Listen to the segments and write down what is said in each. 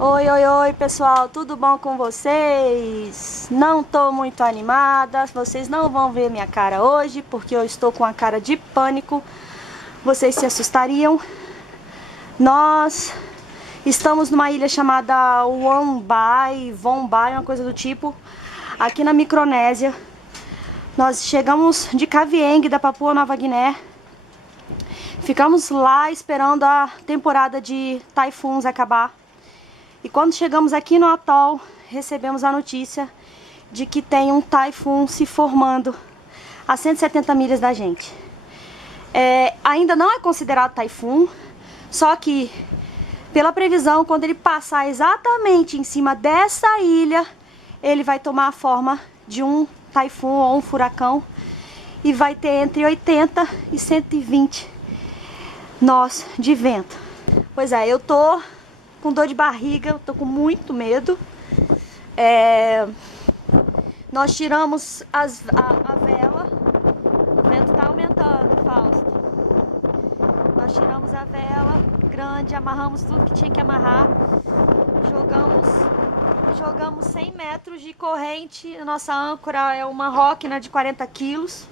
Oi, oi, oi, pessoal, tudo bom com vocês? Não tô muito animada, vocês não vão ver minha cara hoje, porque eu estou com a cara de pânico. Vocês se assustariam. Nós estamos numa ilha chamada Wombai, uma coisa do tipo, aqui na Micronésia. Nós chegamos de Kavieng, da Papua Nova Guiné. Ficamos lá esperando a temporada de taifuns acabar. E quando chegamos aqui no atol, recebemos a notícia de que tem um taifun se formando a 170 milhas da gente. Ainda não é considerado taifun, só que pela previsão, quando ele passar exatamente em cima dessa ilha, ele vai tomar a forma de um taifun ou um furacão e vai ter entre 80 e 120 nós de vento. Pois é, eu tô com dor de barriga, eu tô com muito medo. Nós tiramos a vela, o vento tá aumentando, Fausto. Nós tiramos a vela grande, amarramos tudo que tinha que amarrar, jogamos 100 metros de corrente. A nossa âncora é uma Rockna de 40 quilos.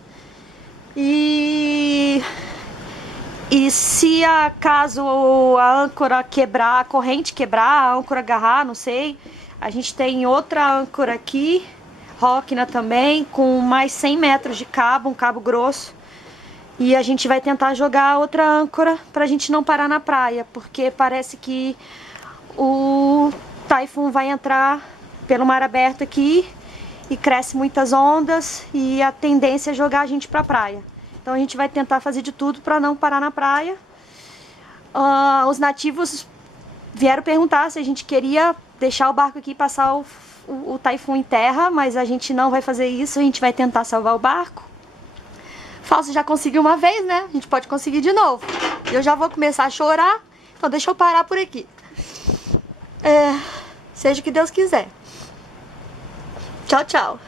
E se acaso a âncora quebrar, a corrente quebrar, a âncora agarrar, não sei, a gente tem outra âncora aqui, Rockna também, com mais 100 metros de cabo, um cabo grosso. E a gente vai tentar jogar outra âncora pra gente não parar na praia, porque parece que o taifun vai entrar pelo mar aberto aqui e cresce muitas ondas e a tendência é jogar a gente pra praia. Então a gente vai tentar fazer de tudo para não parar na praia. Os nativos vieram perguntar se a gente queria deixar o barco aqui e passar o taifun em terra, mas a gente não vai fazer isso, a gente vai tentar salvar o barco. Fausto já conseguiu uma vez, né? A gente pode conseguir de novo. Eu já vou começar a chorar, então deixa eu parar por aqui. Seja o que Deus quiser. Tchau, tchau.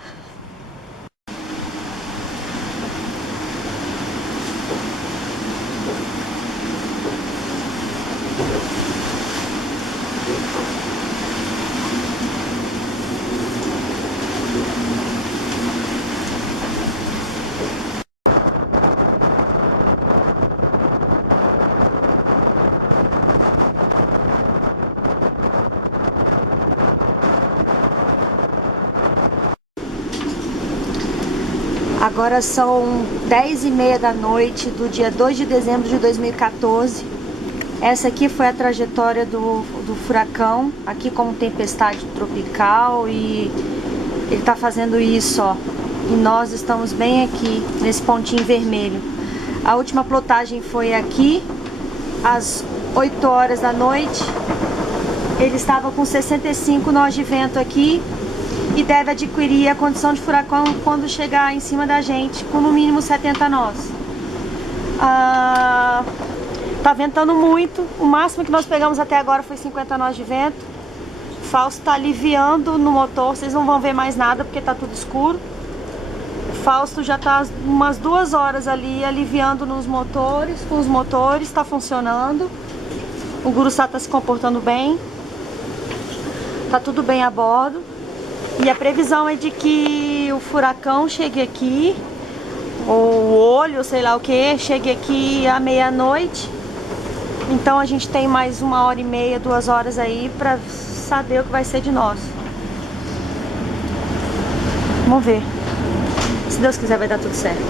Agora são 10h30 da noite do dia 2 de dezembro de 2014. Essa aqui foi a trajetória do furacão, aqui como tempestade tropical, e ele tá fazendo isso, ó. E nós estamos bem aqui, nesse pontinho vermelho. A última plotagem foi aqui, às 8 horas da noite. Ele estava com 65 nós de vento aqui. E deve adquirir a condição de furacão quando chegar em cima da gente, com no mínimo 70 nós. Tá ventando muito, o máximo que nós pegamos até agora foi 50 nós de vento. O Fausto tá aliviando no motor, vocês não vão ver mais nada porque tá tudo escuro. O Fausto já tá umas 2 horas ali aliviando nos motores, com os motores, tá funcionando. O Guruçá tá se comportando bem, tá tudo bem a bordo. E a previsão é de que o furacão chegue aqui, ou o olho, sei lá o que, chegue aqui à meia-noite. Então a gente tem mais 1h30, 2 horas aí pra saber o que vai ser de nós. Vamos ver. Se Deus quiser vai dar tudo certo.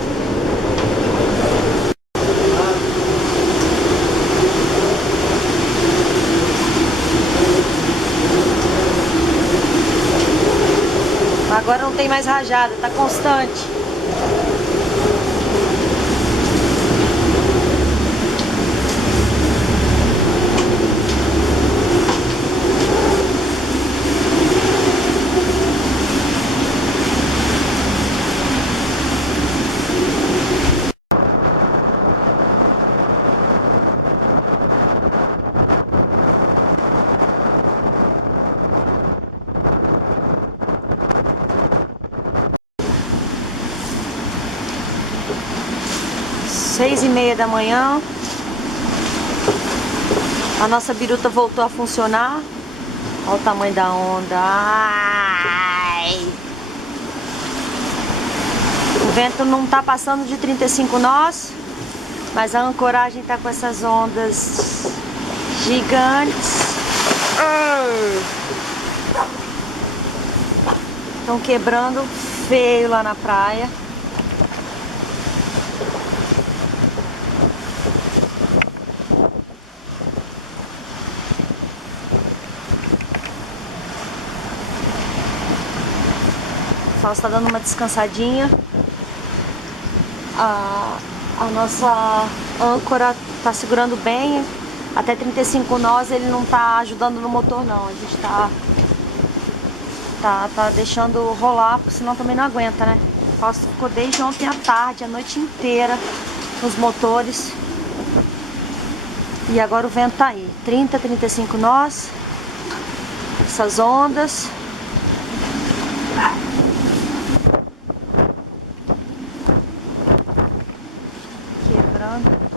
Agora não tem mais rajada, tá constante. Seis e meia da manhã. A nossa biruta voltou a funcionar. Olha o tamanho da onda. Ai! O vento não tá passando de 35 nós, mas a ancoragem tá com essas ondas gigantes. Estão quebrando feio lá na praia. O sol está dando uma descansadinha. A nossa âncora está segurando bem. Até 35 nós ele não está ajudando no motor não. A gente tá deixando rolar, porque senão também não aguenta, né? O Fausto ficou desde ontem à tarde, a noite inteira nos motores. E agora o vento tá aí, 30, 35 nós. Essas ondas. Quebrando.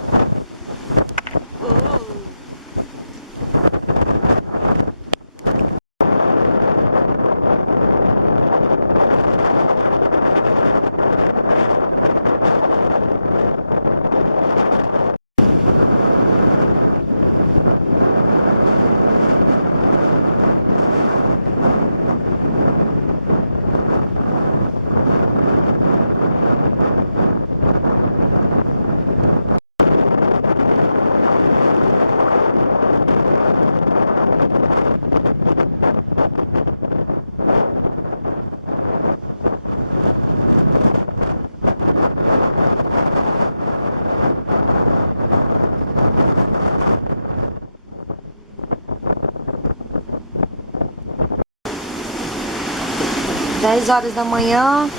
10 horas da manhã,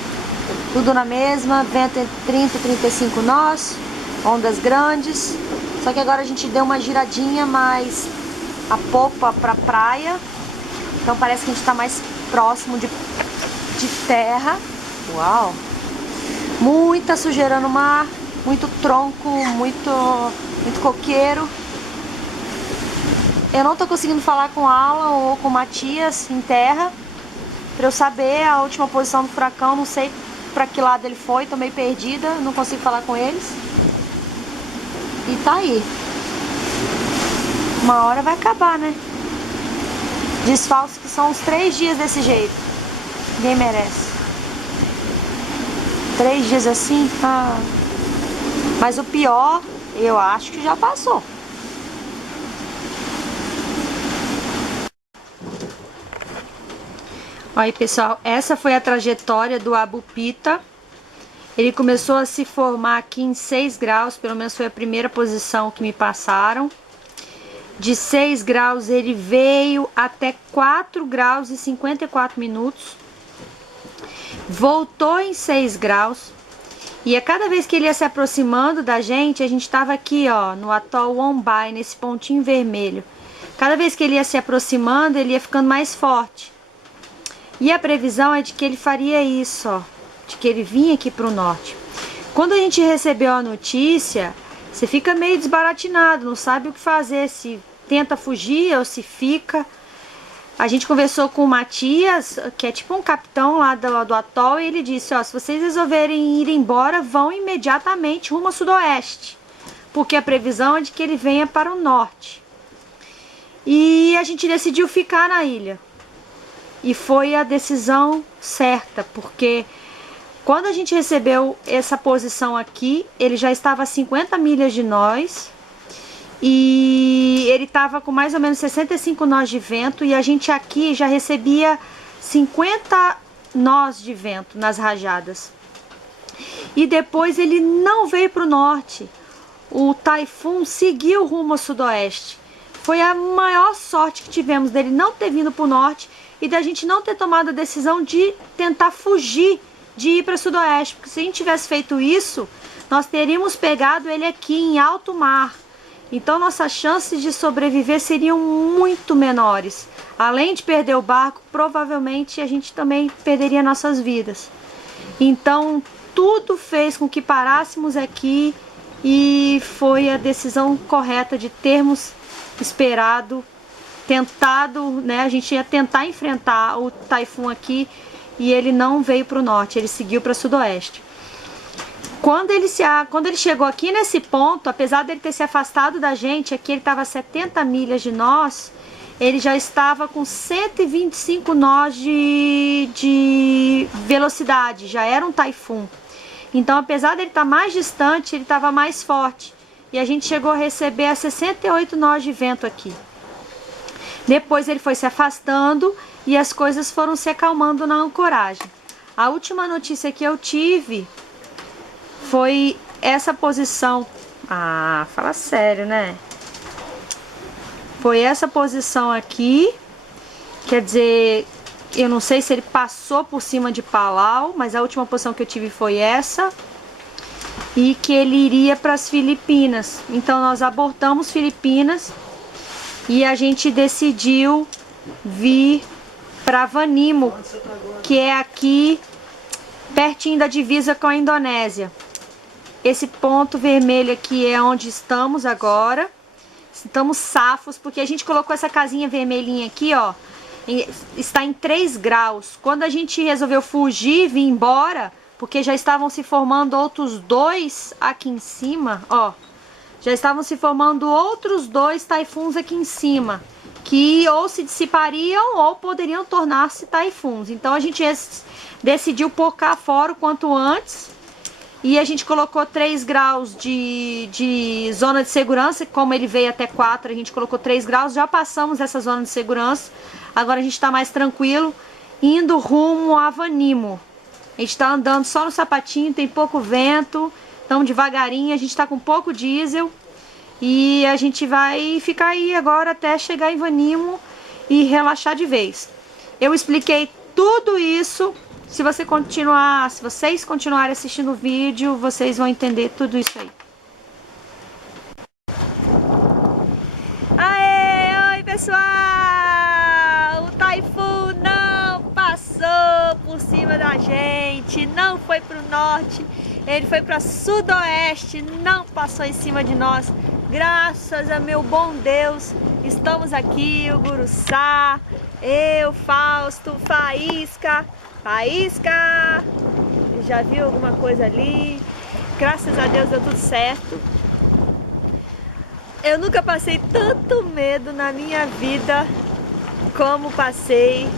tudo na mesma, vento entre 30 e 35 nós, ondas grandes. Só que agora a gente deu uma giradinha mais a popa pra praia, então parece que a gente tá mais próximo de terra. Uau! Muita sujeira no mar, muito tronco, muito coqueiro. Eu não tô conseguindo falar com o Alan ou com o Matias em terra, pra eu saber a última posição do furacão. Não sei pra que lado ele foi, tô meio perdida, não consigo falar com eles. E tá aí. Uma hora vai acabar, né? Desfalso que são uns 3 dias desse jeito. Ninguém merece. 3 dias assim, mas o pior, eu acho que já passou. Aí, pessoal, essa foi a trajetória do Abupita. Ele começou a se formar aqui em 6 graus, pelo menos foi a primeira posição que me passaram. De 6 graus ele veio até 4 graus e 54 minutos. Voltou em 6 graus. E a cada vez que ele ia se aproximando da gente, a gente estava aqui, ó, no atol Wombai, nesse pontinho vermelho. Cada vez que ele ia se aproximando, ele ia ficando mais forte. E a previsão é de que ele faria isso, ó, de que ele vinha aqui para o norte. Quando a gente recebeu a notícia, você fica meio desbaratinado, não sabe o que fazer, se tenta fugir ou se fica. A gente conversou com o Matias, que é tipo um capitão lá do atol, e ele disse, ó, se vocês resolverem ir embora, vão imediatamente rumo ao sudoeste, porque a previsão é de que ele venha para o norte. E a gente decidiu ficar na ilha. E foi a decisão certa, porque quando a gente recebeu essa posição aqui, ele já estava a 50 milhas de nós. E ele estava com mais ou menos 65 nós de vento. E a gente aqui já recebia 50 nós de vento nas rajadas. E depois ele não veio para o norte. O taifun seguiu rumo ao sudoeste. Foi a maior sorte que tivemos dele não ter vindo para o norte e da gente não ter tomado a decisão de tentar fugir de ir para o sudoeste. Porque se a gente tivesse feito isso, nós teríamos pegado ele aqui em alto mar. Então nossas chances de sobreviver seriam muito menores. Além de perder o barco, provavelmente a gente também perderia nossas vidas. Então tudo fez com que parássemos aqui e foi a decisão correta de termos esperado tentado, né? A gente ia tentar enfrentar o taifun aqui e ele não veio para o norte, ele seguiu para sudoeste. Quando ele chegou aqui nesse ponto, apesar dele ter se afastado da gente, aqui ele estava a 70 milhas de nós, ele já estava com 125 nós de velocidade, já era um taifun. Então, apesar dele estar mais distante, ele estava mais forte. E a gente chegou a receber a 68 nós de vento aqui. Depois ele foi se afastando e as coisas foram se acalmando na ancoragem. A última notícia que eu tive foi essa posição. Ah, fala sério, né? Foi essa posição aqui. Quer dizer, eu não sei se ele passou por cima de Palau, mas a última posição que eu tive foi essa. E que ele iria para as Filipinas. Então nós abortamos Filipinas e a gente decidiu vir para Vanimo, que é aqui pertinho da divisa com a Indonésia. Esse ponto vermelho aqui é onde estamos agora. Estamos safos, porque a gente colocou essa casinha vermelhinha aqui, ó. Está em 3 graus. Quando a gente resolveu fugir, vir embora, porque já estavam se formando outros 2 aqui em cima, ó. Já estavam se formando outros 2 taifuns aqui em cima, que ou se dissipariam ou poderiam tornar-se taifuns. Então a gente decidiu pôr cá fora o quanto antes. E a gente colocou 3 graus de zona de segurança. Como ele veio até 4, a gente colocou 3 graus. Já passamos essa zona de segurança. Agora a gente está mais tranquilo, indo rumo a Vanimo. A gente está andando só no sapatinho, tem pouco vento. Estamos devagarinho, a gente está com pouco diesel. E a gente vai ficar aí agora até chegar em Vanimo e relaxar de vez. Eu expliquei tudo isso. Se vocês continuarem assistindo o vídeo, vocês vão entender tudo isso aí. Aê, oi pessoal! O taifun não passou por cima da gente, não foi para o norte, ele foi para sudoeste, não passou em cima de nós. Graças a meu bom Deus, estamos aqui, o Guruçá, eu, Fausto, Faísca. Faísca! Já viu alguma coisa ali? Graças a Deus deu tudo certo. Eu nunca passei tanto medo na minha vida como passei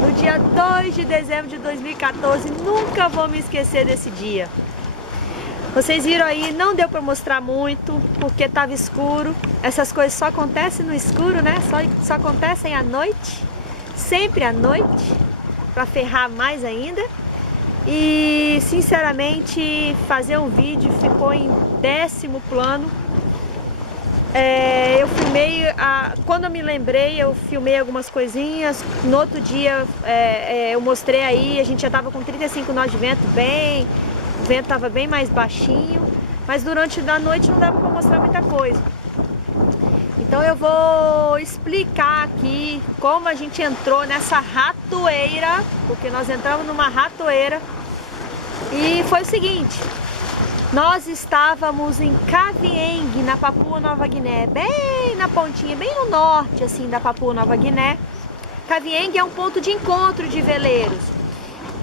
no dia 2 de dezembro de 2014. Nunca vou me esquecer desse dia. Vocês viram aí, não deu para mostrar muito porque estava escuro. Essas coisas só acontecem no escuro, né? Só acontecem à noite, sempre à noite. Para ferrar mais ainda. E sinceramente fazer um vídeo ficou em 10º plano. Eu filmei, quando eu me lembrei, eu filmei algumas coisinhas. No outro dia eu mostrei aí, a gente já estava com 35 nós de vento, o vento estava bem mais baixinho, mas durante a noite não dava para mostrar muita coisa. Então eu vou explicar aqui como a gente entrou nessa ratoeira, porque nós entramos numa ratoeira. E foi o seguinte, nós estávamos em Kavieng, na Papua Nova Guiné, bem na pontinha, bem no norte assim da Papua Nova Guiné. Kavieng é um ponto de encontro de veleiros.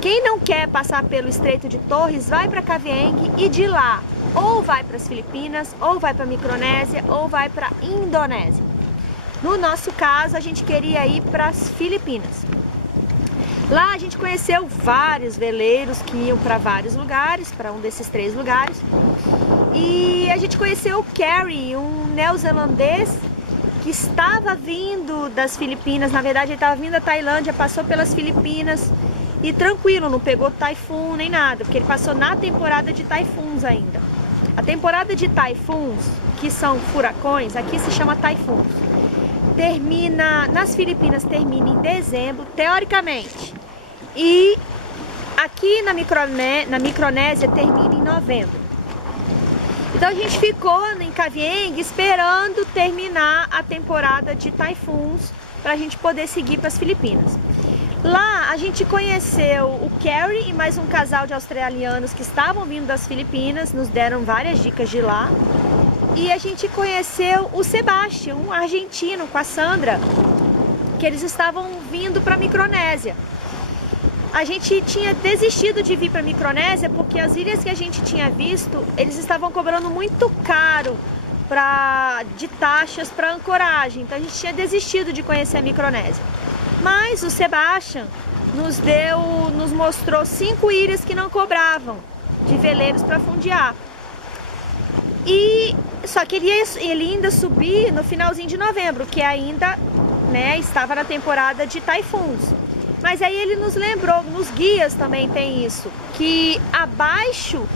Quem não quer passar pelo Estreito de Torres, vai para Kavieng e de lá ou vai para as Filipinas, ou vai para a Micronésia, ou vai para a Indonésia. No nosso caso, a gente queria ir para as Filipinas. Lá a gente conheceu vários veleiros que iam para vários lugares, para um desses 3 lugares. E a gente conheceu o Kerry, um neozelandês que estava vindo das Filipinas. Na verdade, ele estava vindo da Tailândia, passou pelas Filipinas e tranquilo, não pegou taifun nem nada, porque ele passou na temporada de taifuns ainda. A temporada de taifuns, que são furacões, aqui se chama taifuns, termina, nas Filipinas termina em dezembro, teoricamente, e aqui na Micronésia termina em novembro. Então a gente ficou em Kavieng esperando terminar a temporada de taifuns para a gente poder seguir para as Filipinas. Lá a gente conheceu o Kerry e mais um casal de australianos que estavam vindo das Filipinas, nos deram várias dicas de lá. e a gente conheceu o Sebastião, um argentino, com a Sandra, que eles estavam vindo para a Micronésia. A gente tinha desistido de vir para a Micronésia porque as ilhas que a gente tinha visto, eles estavam cobrando muito caro de taxas para ancoragem. Então a gente tinha desistido de conhecer a Micronésia. Mas o Sebastião nos mostrou 5 ilhas que não cobravam de veleiros para fundear. Só que ele ainda subir no finalzinho de novembro, que ainda, né, estava na temporada de taifuns. Mas aí ele nos lembrou, nos guias também tem isso, que abaixo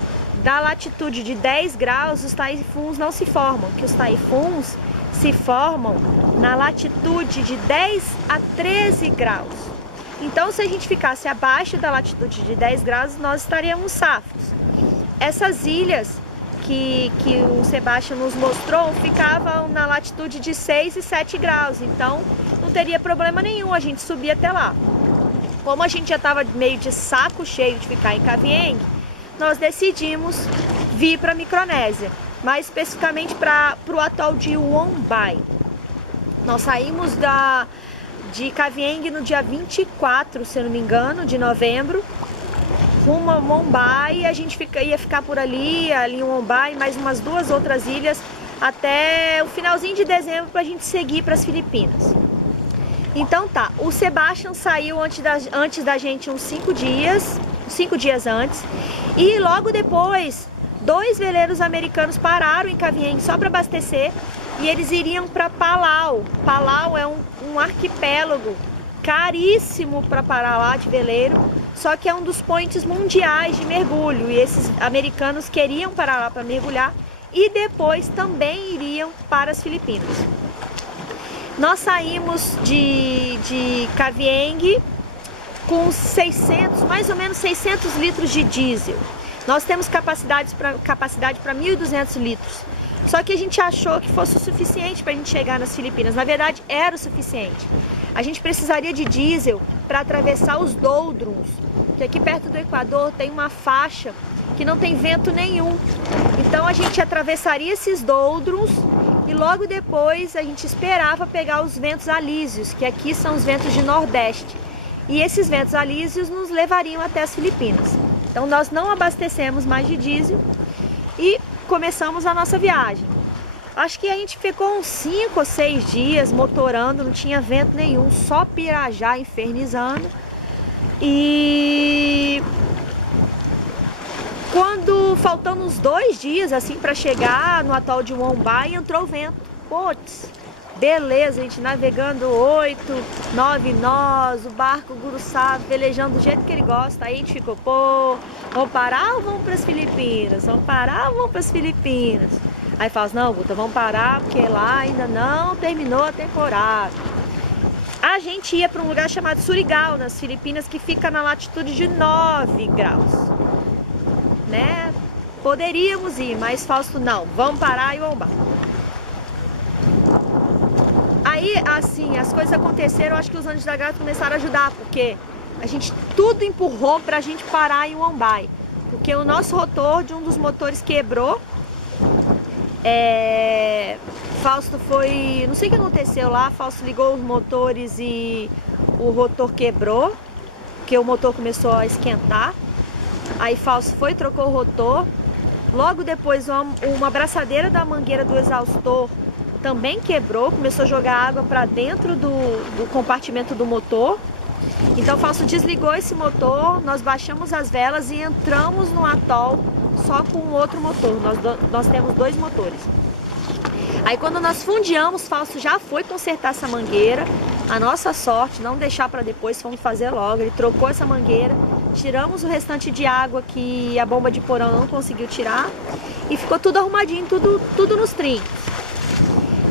da latitude de 10 graus os taifuns não se formam, que os taifuns se formam na latitude de 10 a 13 graus. Então, se a gente ficasse abaixo da latitude de 10 graus, nós estaríamos safos. Essas ilhas que o Sebastião nos mostrou ficavam na latitude de 6 e 7 graus, então não teria problema nenhum a gente subir até lá. Como a gente já estava meio de saco cheio de ficar em Kavieng, nós decidimos vir para a Micronésia, mais especificamente para o atol de Wombai. Nós saímos de Kavieng no dia 24, se eu não me engano, de novembro, rumo a Wombai, e a gente ia ficar por ali em Wombai, mais umas 2 outras ilhas, até o finalzinho de dezembro para a gente seguir para as Filipinas. Então tá, o Sebastião saiu antes da gente uns 5 dias antes, e logo depois 2 veleiros americanos pararam em Kavieng só para abastecer, e eles iriam para Palau. Palau é um arquipélago caríssimo para parar lá de veleiro, só que é um dos points mundiais de mergulho, e esses americanos queriam parar lá para mergulhar e depois também iriam para as Filipinas. Nós saímos de Kavieng com mais ou menos 600 litros de diesel. Nós temos capacidade para 1.200 litros. Só que a gente achou que fosse o suficiente para a gente chegar nas Filipinas. Na verdade, era o suficiente. A gente precisaria de diesel para atravessar os doldrums, que aqui perto do Equador tem uma faixa que não tem vento nenhum. Então a gente atravessaria esses doldrums e logo depois a gente esperava pegar os ventos alísios, que aqui são os ventos de nordeste. E esses ventos alísios nos levariam até as Filipinas. Então nós não abastecemos mais de diesel e começamos a nossa viagem. Acho que a gente ficou uns 5 ou 6 dias motorando, não tinha vento nenhum, só pirajá infernizando. E quando faltando uns 2 dias assim para chegar no atol de Wombai, entrou o vento. Putz, beleza, a gente navegando 8, 9 nós, o barco guruçado, velejando do jeito que ele gosta. Aí a gente ficou, pô, vamos parar ou vamos para as Filipinas? Vamos parar ou vamos para as Filipinas? Aí fala assim, não, Guta, vamos parar porque lá ainda não terminou a temporada. A gente ia para um lugar chamado Surigao, nas Filipinas, que fica na latitude de 9 graus. Né? Poderíamos ir, mas Fausto, não, vamos parar e vamos embora. Aí, assim, as coisas aconteceram, acho que os Anjos da Guarda começaram a ajudar, porque a gente tudo empurrou pra gente parar em Wombai. Porque o nosso rotor de um dos motores quebrou. Fausto foi... não sei o que aconteceu lá, Fausto ligou os motores e o rotor quebrou, porque o motor começou a esquentar. Aí Fausto foi, trocou o rotor. Logo depois uma braçadeira da mangueira do exaustor também quebrou, começou a jogar água para dentro do compartimento do motor. Então Fausto desligou esse motor, nós baixamos as velas e entramos no atol só com um outro motor. Nós temos 2 motores. Aí quando nós fundeamos, Fausto já foi consertar essa mangueira. A nossa sorte, não deixar para depois, fomos fazer logo. Ele trocou essa mangueira, tiramos o restante de água que a bomba de porão não conseguiu tirar e ficou tudo arrumadinho, tudo nos trincos.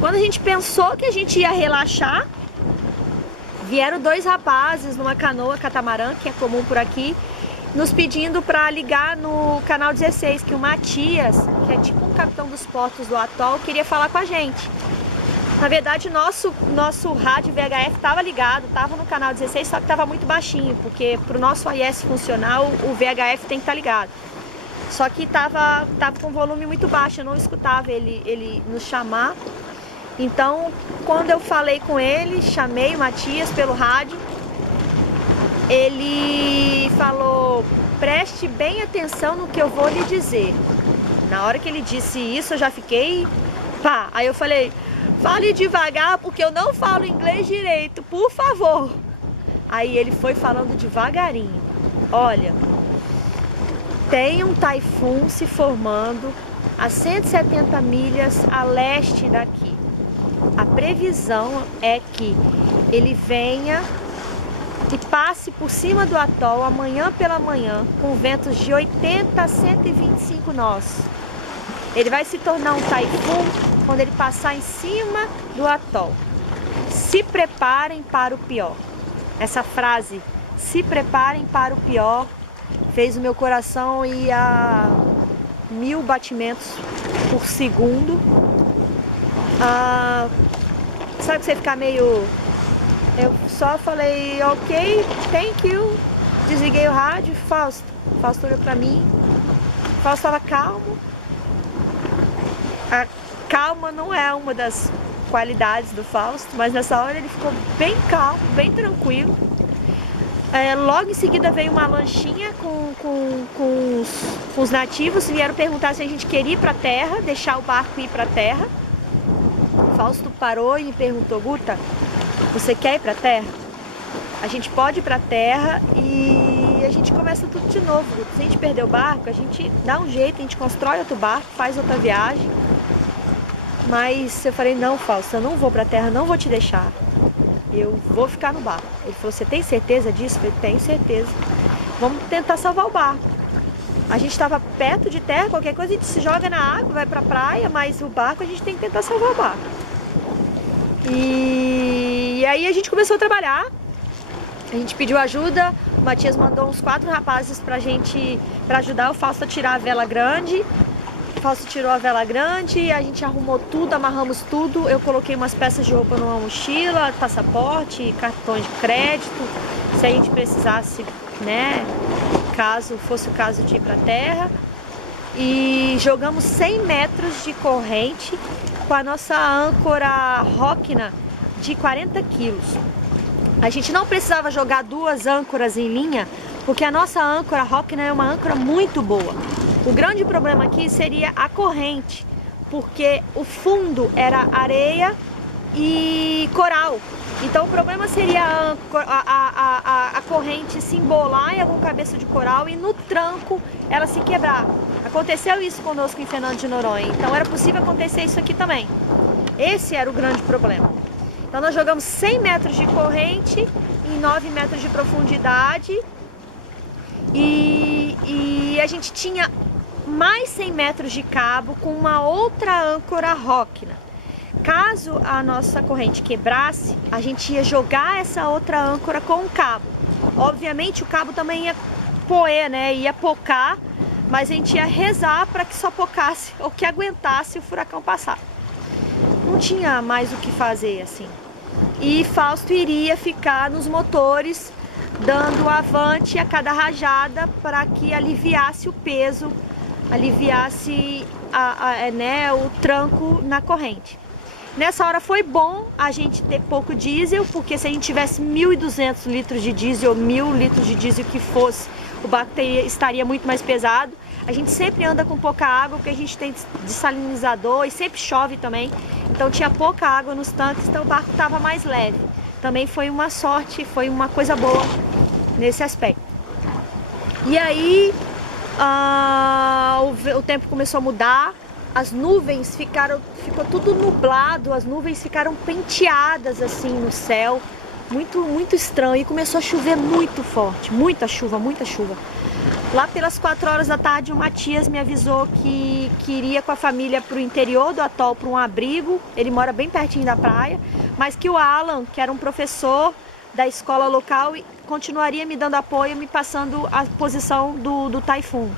Quando a gente pensou que a gente ia relaxar, vieram 2 rapazes numa canoa catamarã, que é comum por aqui, nos pedindo para ligar no canal 16, que o Matias, que é tipo um capitão dos portos do atol, queria falar com a gente. Na verdade, nosso rádio VHF estava ligado, estava no canal 16, só que estava muito baixinho, porque para o nosso AIS funcionar, o VHF tem que estar ligado. Só que tava com volume muito baixo, eu não escutava ele nos chamar. Então, quando eu falei com ele, chamei o Matias pelo rádio, ele falou: preste bem atenção no que eu vou lhe dizer. Na hora que ele disse isso, eu já fiquei pá. Aí eu falei: fale devagar, porque eu não falo inglês direito, por favor. Aí ele foi falando devagarinho: olha, tem um taifun se formando a 170 milhas a leste daqui. A previsão é que ele venha e passe por cima do atol amanhã pela manhã com ventos de 80 a 125 nós. Ele vai se tornar um taifun quando ele passar em cima do atol. Se preparem para o pior. Essa frase, se preparem para o pior, fez o meu coração ir a 1000 batimentos por segundo. Sabe que você fica meio... Eu só falei: ok, thank you. Desliguei o rádio. Fausto olhou pra mim. Fausto estava calmo. A calma não é uma das qualidades do Fausto, mas nessa hora ele ficou bem calmo, bem tranquilo. Logo em seguida veio uma lanchinha com os nativos, vieram perguntar se a gente queria ir para a terra, deixar o barco ir para a terra. Fausto parou e me perguntou: Guta, você quer ir para a terra? A gente pode ir para a terra e a gente começa tudo de novo, Guta. Se a gente perder o barco, a gente dá um jeito, a gente constrói outro barco, faz outra viagem. Mas eu falei: não, Fausto, eu não vou para a terra, não vou te deixar. Eu vou ficar no barco. Ele falou: você tem certeza disso? Eu falei: tenho certeza. Vamos tentar salvar o barco. A gente estava perto de terra, qualquer coisa a gente se joga na água, vai pra praia, mas o barco a gente tem que tentar salvar o barco. E aí a gente começou a trabalhar. A gente pediu ajuda. O Matias mandou uns 4 rapazes pra ajudar o Fausto a tirar a vela grande. O Fausto tirou a vela grande, a gente arrumou tudo, amarramos tudo. Eu coloquei umas peças de roupa numa mochila, passaporte, cartões de crédito, se a gente precisasse, né, caso fosse o caso de ir para a terra. E jogamos 100 metros de corrente com a nossa âncora Rockna de 40 quilos. A gente não precisava jogar 2 âncoras em linha, porque a nossa âncora Rockna é uma âncora muito boa. O grande problema aqui seria a corrente, porque o fundo era areia e coral. Então o problema seria a corrente se embolar em algum cabeça de coral e no tranco ela se quebrar. Aconteceu isso conosco em Fernando de Noronha, então era possível acontecer isso aqui também. Esse era o grande problema. Então nós jogamos 100 metros de corrente em 9 metros de profundidade e a gente tinha mais 100 metros de cabo com uma outra âncora Rockna. Caso a nossa corrente quebrasse, a gente ia jogar essa outra âncora com o cabo. Obviamente o cabo também ia poer, né? Ia pocar, mas a gente ia rezar para que só pocasse ou que aguentasse o furacão passar. Não tinha mais o que fazer assim. E Fausto iria ficar nos motores dando avante a cada rajada para que aliviasse o peso, aliviasse né, o tranco na corrente. Nessa hora foi bom a gente ter pouco diesel, porque se a gente tivesse 1.200 litros de diesel, 1.000 litros de diesel que fosse, o barco estaria muito mais pesado. A gente sempre anda com pouca água, porque a gente tem dessalinizador e sempre chove também. Então tinha pouca água nos tanques, então o barco estava mais leve. Também foi uma sorte, foi uma coisa boa nesse aspecto. E aí o tempo começou a mudar. As nuvens ficou tudo nublado, as nuvens ficaram penteadas assim no céu, muito estranho, e começou a chover muito forte, muita chuva. Lá pelas 4 horas da tarde o Matias me avisou que iria com a família para o interior do atol, para um abrigo, ele mora bem pertinho da praia, mas que o Alan, que era um professor da escola local, continuaria me dando apoio, me passando a posição do taifun.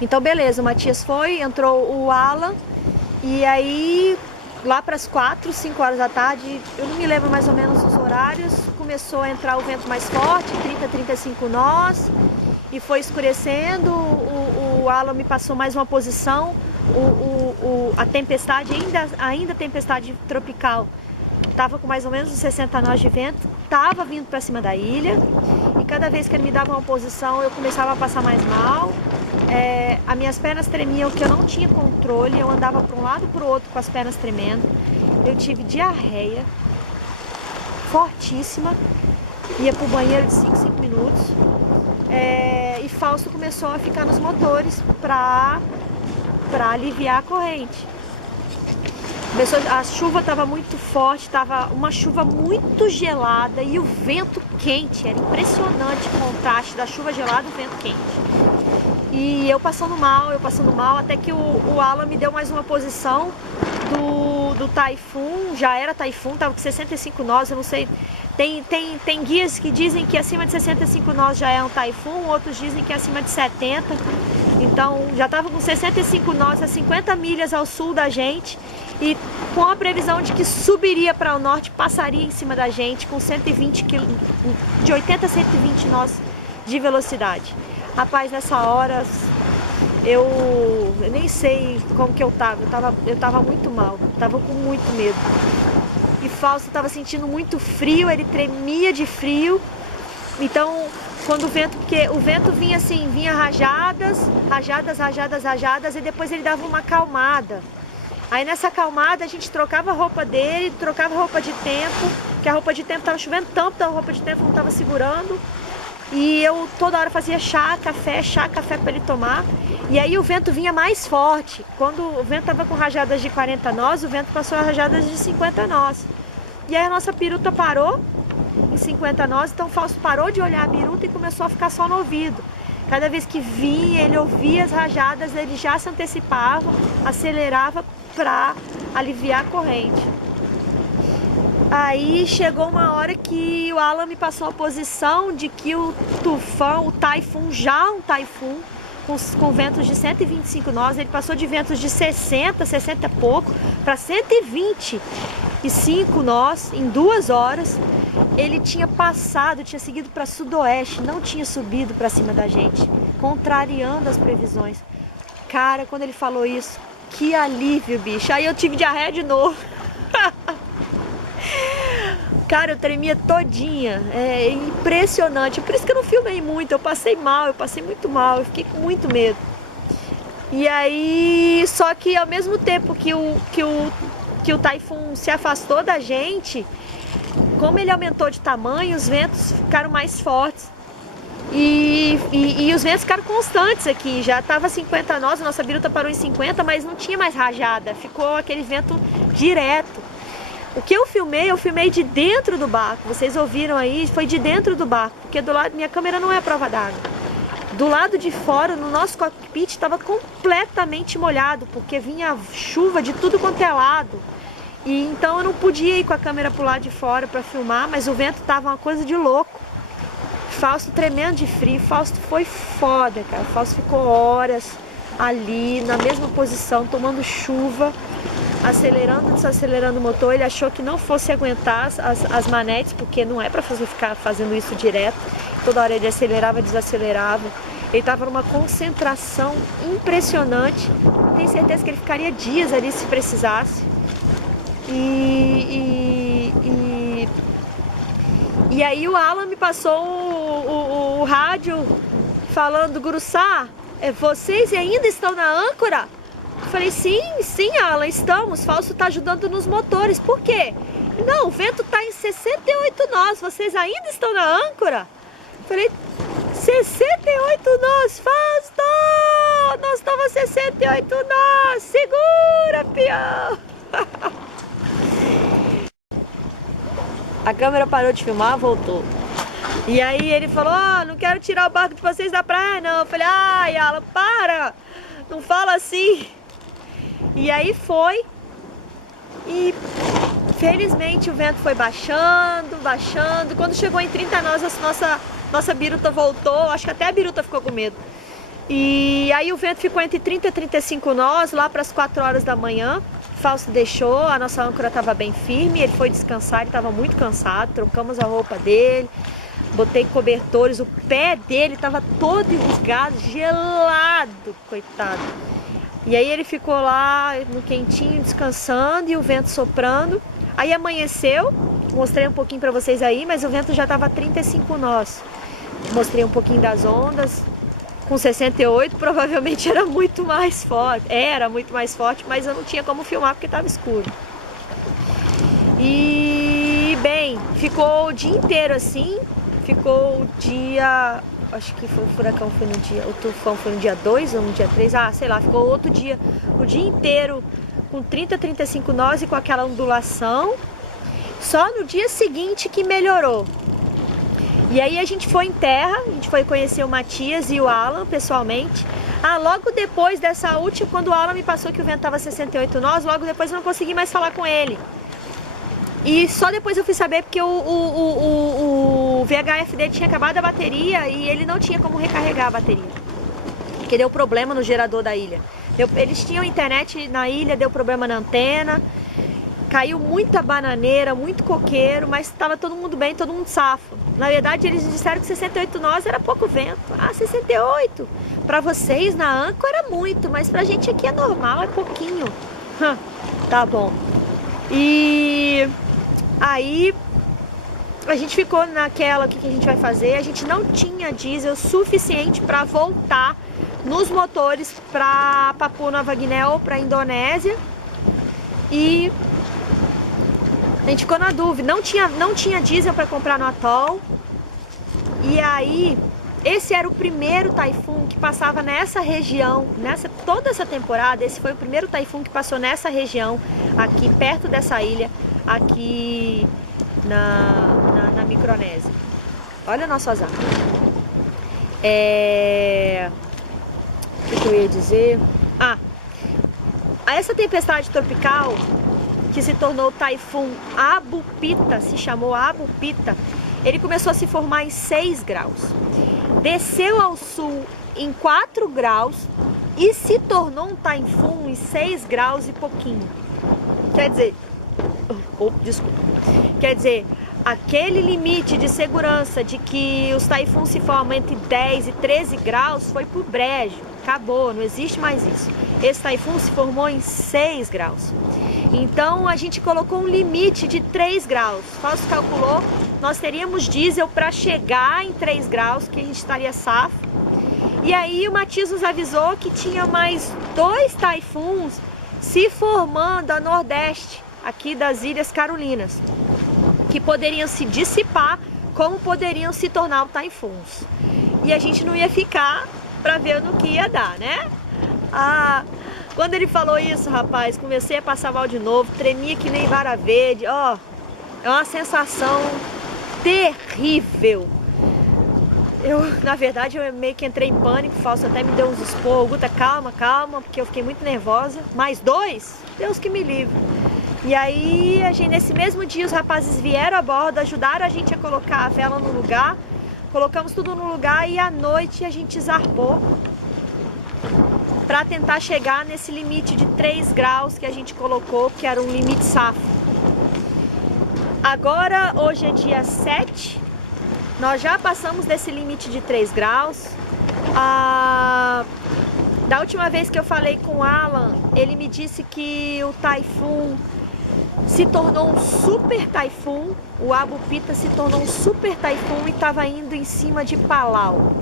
Então beleza, o Matias foi, entrou o Alan, e aí lá para as 4, 5 horas da tarde, eu não me lembro mais ou menos os horários, começou a entrar o vento mais forte, 30, 35 nós, e foi escurecendo, o Alan me passou mais uma posição, a tempestade, ainda tempestade tropical, estava com mais ou menos uns 60 nós de vento, estava vindo para cima da ilha, e cada vez que ele me dava uma posição eu começava a passar mais mal, as minhas pernas tremiam, que eu não tinha controle, eu andava para um lado e para o outro com as pernas tremendo, eu tive diarreia fortíssima, ia para o banheiro de 5 minutos, e Fausto começou a ficar nos motores para aliviar a corrente. A chuva estava muito forte, estava uma chuva muito gelada e o vento quente, era impressionante o contraste da chuva gelada e o vento quente. E eu passando mal, até que o Alan me deu mais uma posição do Taifun, já era Taifun, estava com 65 nós, eu não sei, tem guias que dizem que acima de 65 nós já é um Taifun, outros dizem que é acima de 70, então já estava com 65 nós a 50 milhas ao sul da gente, e com a previsão de que subiria para o norte, passaria em cima da gente com 120 km, de 80 a 120 nós de velocidade. Rapaz, nessa hora eu nem sei como que eu tava muito mal, tava com muito medo. E Fausto estava sentindo muito frio, ele tremia de frio. Então, quando porque o vento vinha assim, vinha rajadas, e depois ele dava uma acalmada. Aí nessa acalmada a gente trocava a roupa dele, trocava a roupa de tempo, que a roupa de tempo estava chovendo tanto, então a roupa de tempo não estava segurando. E eu toda hora fazia chá, café para ele tomar. E aí o vento vinha mais forte. Quando o vento estava com rajadas de 40 nós, o vento passou a rajadas de 50 nós. E aí a nossa biruta parou em 50 nós, então o Fausto parou de olhar a biruta e começou a ficar só no ouvido. Cada vez que vinha, ele ouvia as rajadas, ele já se antecipava, acelerava para aliviar a corrente. Aí chegou uma hora que o Alan me passou a posição de que o tufão, o Taifun, já um Taifun, com ventos de 125 nós, ele passou de ventos de 60 e pouco, para 125 nós em 2 horas. Ele tinha seguido para sudoeste, não tinha subido para cima da gente, contrariando as previsões. Cara, quando ele falou isso, que alívio, bicho. Aí eu tive diarreia de novo. Cara, eu tremia todinha, é impressionante, por isso que eu não filmei muito, eu passei muito mal, eu fiquei com muito medo. E aí, só que ao mesmo tempo que o Taifun se afastou da gente, como ele aumentou de tamanho, os ventos ficaram mais fortes. E os ventos ficaram constantes aqui, já estava 50 nós, a nossa biruta parou em 50, mas não tinha mais rajada, ficou aquele vento direto. O que eu filmei de dentro do barco, vocês ouviram aí, foi de dentro do barco, porque do lado, minha câmera não é a prova d'água. Do lado de fora, no nosso cockpit, estava completamente molhado, porque vinha chuva de tudo quanto é lado. E então eu não podia ir com a câmera pro lado de fora para filmar, mas o vento estava uma coisa de louco. Fausto tremendo de frio, Fausto foi foda, cara. Fausto ficou horas ali, na mesma posição, tomando chuva, acelerando e desacelerando o motor. Ele achou que não fosse aguentar as manetes, porque não é para ficar fazendo isso direto. Toda hora ele acelerava, desacelerava. Ele estava numa concentração impressionante. Tenho certeza que ele ficaria dias ali se precisasse. E aí o Alan me passou o rádio falando: Guruçá, vocês ainda estão na âncora? Eu falei: sim, Alan, estamos. Fausto está ajudando nos motores. Por quê? Não, o vento está em 68 nós, vocês ainda estão na âncora? Eu falei: 68 nós, Fausto! Nós estamos 68 nós, segura, peão! A câmera parou de filmar, voltou. E aí ele falou: não quero tirar o barco de vocês da praia, não. Eu falei: ai, Alan, para! Não fala assim. E aí foi. E felizmente o vento foi baixando. Quando chegou em 30 nós, nossa biruta voltou. Acho que até a biruta ficou com medo. E aí o vento ficou entre 30 e 35 nós, lá para as 4 horas da manhã. Fausto deixou, a nossa âncora estava bem firme, ele foi descansar, ele estava muito cansado, trocamos a roupa dele, botei cobertores, o pé dele tava todo enrugado, gelado, coitado. E aí ele ficou lá no quentinho, descansando e o vento soprando. Aí amanheceu, mostrei um pouquinho pra vocês aí, mas o vento já tava 35 nós. Mostrei um pouquinho das ondas. Com 68 provavelmente era muito mais forte. Era muito mais forte, mas eu não tinha como filmar porque tava escuro. E bem, ficou o dia inteiro assim. Ficou o dia... Acho que foi, o furacão foi no dia... O tufão foi no dia 2 ou no dia 3? Ah, sei lá, ficou outro dia. O dia inteiro com 30, 35 nós e com aquela ondulação. Só no dia seguinte que melhorou. E aí a gente foi em terra, a gente foi conhecer o Matias e o Alan pessoalmente. Ah, logo depois dessa última, quando o Alan me passou que o vento estava 68 nós, logo depois eu não consegui mais falar com ele. E só depois eu fui saber porque o VHF dele tinha acabado a bateria e ele não tinha como recarregar a bateria. Porque deu problema no gerador da ilha. Eles tinham internet na ilha, deu problema na antena. Caiu muita bananeira, muito coqueiro, mas estava todo mundo bem, todo mundo safo. Na verdade, eles disseram que 68 nós era pouco vento. Ah, 68. Para vocês na Anco era muito, mas pra gente aqui é normal, é pouquinho. Tá bom. E aí a gente ficou naquela, o que a gente vai fazer? A gente não tinha diesel suficiente para voltar nos motores para Papua Nova Guiné ou para Indonésia. E a gente ficou na dúvida, não tinha diesel para comprar no atol. E aí, esse era o primeiro taifun que passava nessa região, toda essa temporada, esse foi o primeiro taifun que passou nessa região, aqui perto dessa ilha, aqui na Micronésia. Olha o nosso azar. O que eu ia dizer? Essa tempestade tropical que se tornou o taifun Abupita, se chamou Abupita, ele começou a se formar em 6 graus. Desceu ao sul em 4 graus e se tornou um taifun em 6 graus e pouquinho. Quer dizer, quer dizer, aquele limite de segurança de que os taifuns se formam entre 10 e 13 graus foi pro brejo. Acabou, não existe mais isso. Esse taifun se formou em 6 graus. Então a gente colocou um limite de 3 graus. Fausto calculou, nós teríamos diesel para chegar em 3 graus, que a gente estaria safo. E aí o Matias nos avisou que tinha mais 2 taifuns se formando a nordeste, aqui das Ilhas Carolinas, que poderiam se dissipar, como poderiam se tornar taifuns. E a gente não ia ficar para ver no que ia dar, né? Quando ele falou isso, rapaz, comecei a passar mal de novo, tremia que nem vara verde, ó, é uma sensação terrível. Na verdade, eu meio que entrei em pânico, o Fausto até me deu uns esporros, Guta, calma, porque eu fiquei muito nervosa. Mais 2? Deus que me livre. E aí, nesse mesmo dia, os rapazes vieram a bordo, ajudaram a gente a colocar a vela no lugar, colocamos tudo no lugar e à noite a gente zarpou para tentar chegar nesse limite de 3 graus que a gente colocou, que era um limite safo. Agora, hoje é dia 7, nós já passamos desse limite de 3 graus. Da última vez que eu falei com o Alan, ele me disse que o taifun se tornou um super taifun, o Abupita se tornou um super taifun e estava indo em cima de Palau.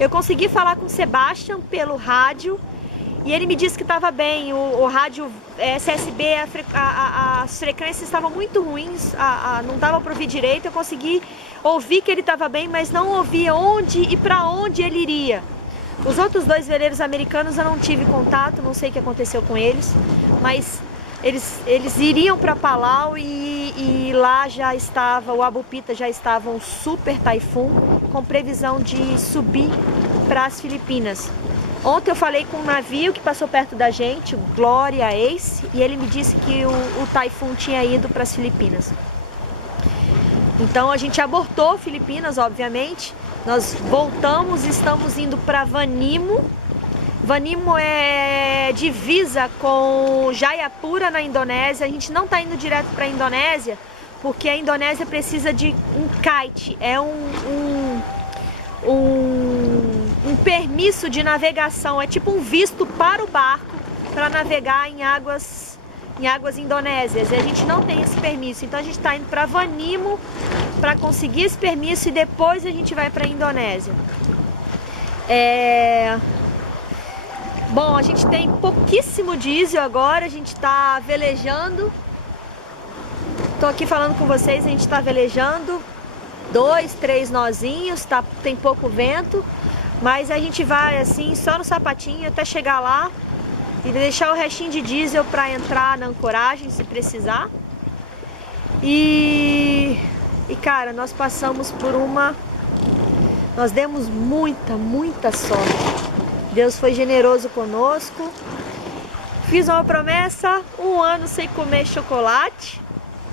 Eu consegui falar com o Sebastian pelo rádio e ele me disse que estava bem. O rádio SSB, as frequências estavam muito ruins, não dava para ouvir direito. Eu consegui ouvir que ele estava bem, mas não ouvia onde e para onde ele iria. Os outros 2 veleiros americanos eu não tive contato, não sei o que aconteceu com eles, mas eles iriam para Palau e lá já estava, o Abupita já estava um super taifun com previsão de subir para as Filipinas. Ontem eu falei com um navio que passou perto da gente, o Glória Ace, e ele me disse que o taifun tinha ido para as Filipinas. Então a gente abortou Filipinas, obviamente, nós voltamos, estamos indo para Vanimo. Vanimo é divisa com Jayapura na Indonésia. A gente não está indo direto para a Indonésia porque a Indonésia precisa de um kite, é um permisso de navegação, é tipo um visto para o barco para navegar em águas indonésias, e a gente não tem esse permisso, então a gente está indo para Vanimo para conseguir esse permisso e depois a gente vai para a Indonésia. Bom, a gente tem pouquíssimo diesel agora, a gente está velejando. Tô aqui falando com vocês, a gente está velejando 2, 3 nozinhos, tá, tem pouco vento, mas a gente vai assim só no sapatinho até chegar lá e deixar o restinho de diesel para entrar na ancoragem se precisar. E cara, nós passamos por nós demos muita sorte. Deus foi generoso conosco. Fiz uma promessa, 1 ano sem comer chocolate.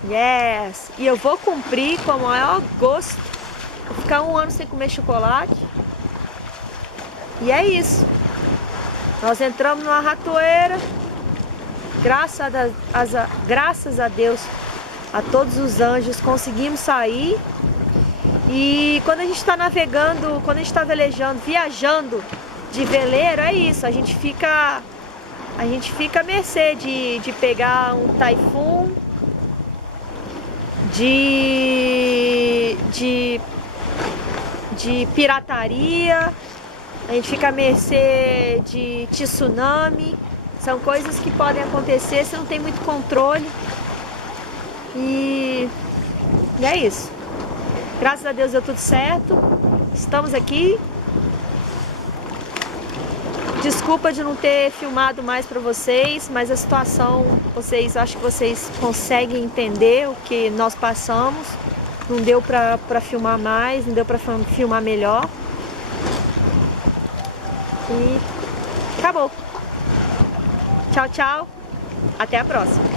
Yes! E eu vou cumprir com o maior gosto. Vou ficar 1 ano sem comer chocolate. E é isso. Nós entramos numa ratoeira. Graças a Deus, a todos os anjos, conseguimos sair. E quando a gente está navegando, quando a gente está velejando, viajando de veleiro, é isso. A gente fica à mercê de pegar um taifun, de pirataria, a gente fica à mercê de tsunami. São coisas que podem acontecer, você não tem muito controle. E é isso. Graças a Deus deu tudo certo. Estamos aqui. Desculpa de não ter filmado mais para vocês, mas a situação, acho que vocês conseguem entender o que nós passamos. Não deu para filmar mais, não deu para filmar melhor. E acabou. Tchau, tchau. Até a próxima.